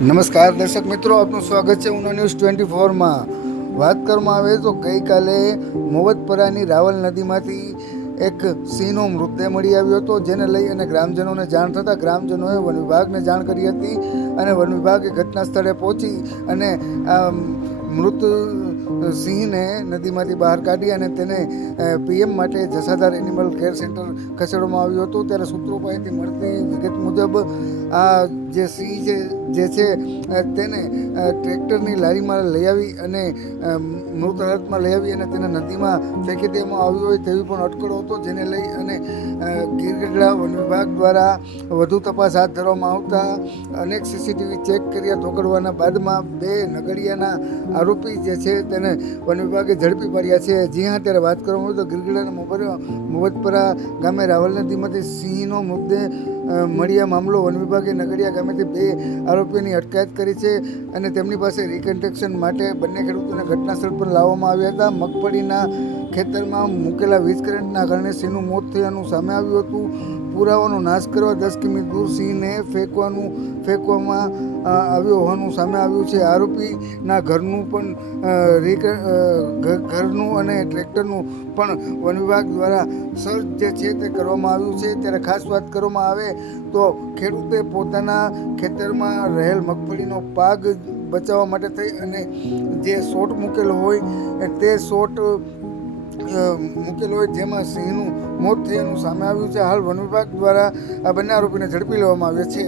નમસ્કાર દર્શક મિત્રો, આપનું સ્વાગત છે ઉના ન્યૂઝ ટ્વેન્ટી ફોરમાં. વાત કરવામાં આવે તો ગઈકાલે મોવતપરાની રાવલ નદીમાંથી એક સિંહનો મૃતદેહ મળી આવ્યો હતો, જેને લઈ અને ગ્રામજનોને જાણ થતાં ગ્રામજનોએ વન વિભાગને જાણ કરી હતી અને વન વિભાગે ઘટના સ્થળે પહોંચી અને મૃત સિંહને નદીમાંથી બહાર કાઢી અને તેને પીએમ માટે જસાદાર એનિમલ કેર સેન્ટર ખસેડવામાં આવ્યું હતું. ત્યારે સૂત્રો પાસેથી મળતી વિગત મુજબ, આ જે સિંહ છે, જે છે તેને ટ્રેક્ટરની લારીમાં લઈ આવી અને મૃત હાલતમાં લઈ આવી અને તેને નદીમાં ફેંકી દેવામાં આવ્યો હોય તેવી પણ અટકળો હતો, જેને લઈ અને ગીરગઢડા વન વિભાગ દ્વારા વધુ તપાસ હાથ ધરવામાં આવતા અનેક સીસીટીવી ચેક કર્યા ધોકડવાના બાદમાં બે નગડિયાના આરોપી જે છે તેને વન વિભાગે ઝડપી પાડ્યા છે. જી હા, ત્યારે વાત કરવામાં તો ગીરગઢડાના મોબર મોવતપરા ગામે રાવલ નદીમાંથી સિંહનો મુદ્દે મળ્યા મામલો વન વિભાગે નગડિયા ગામેથી બે આરોપીઓની અટકાયત કરી છે અને તેમની પાસે રિકન્સ્ટ્રક્શન માટે બંને ખેડૂતોને ઘટના સ્થળ પર લાવવામાં આવ્યા હતા. મગફળીના ખેતરમાં મૂકેલા વીજ કરંટના કારણે સિંહનું મોત થયાનું સામે આવ્યું હતું. પુરાવાનો નાશ કરવા દસ કિમી દૂર સિંહને ફેંકવાનું, ફેંકવામાં આવ્યો હોવાનું સામે આવ્યું છે. આરોપીના ઘરનું પણ ઘરનું અને ટ્રેક્ટરનું પણ વન વિભાગ દ્વારા સર્ચ જે છે તે કરવામાં આવ્યું છે. ત્યારે ખાસ વાત કરવામાં આવે તો ખેડૂતે પોતાના ખેતરમાં રહેલ મગફળીનો પાક બચાવવા માટે થઈ અને જે શોટ મૂકેલો હોય તે શોટ મૂકેલો હોય જેમાં સિંહનું મોત થયાનું સામે આવ્યું છે. હાલ વન વિભાગ દ્વારા આ બંને આરોપીને ઝડપી લેવામાં આવ્યા છે.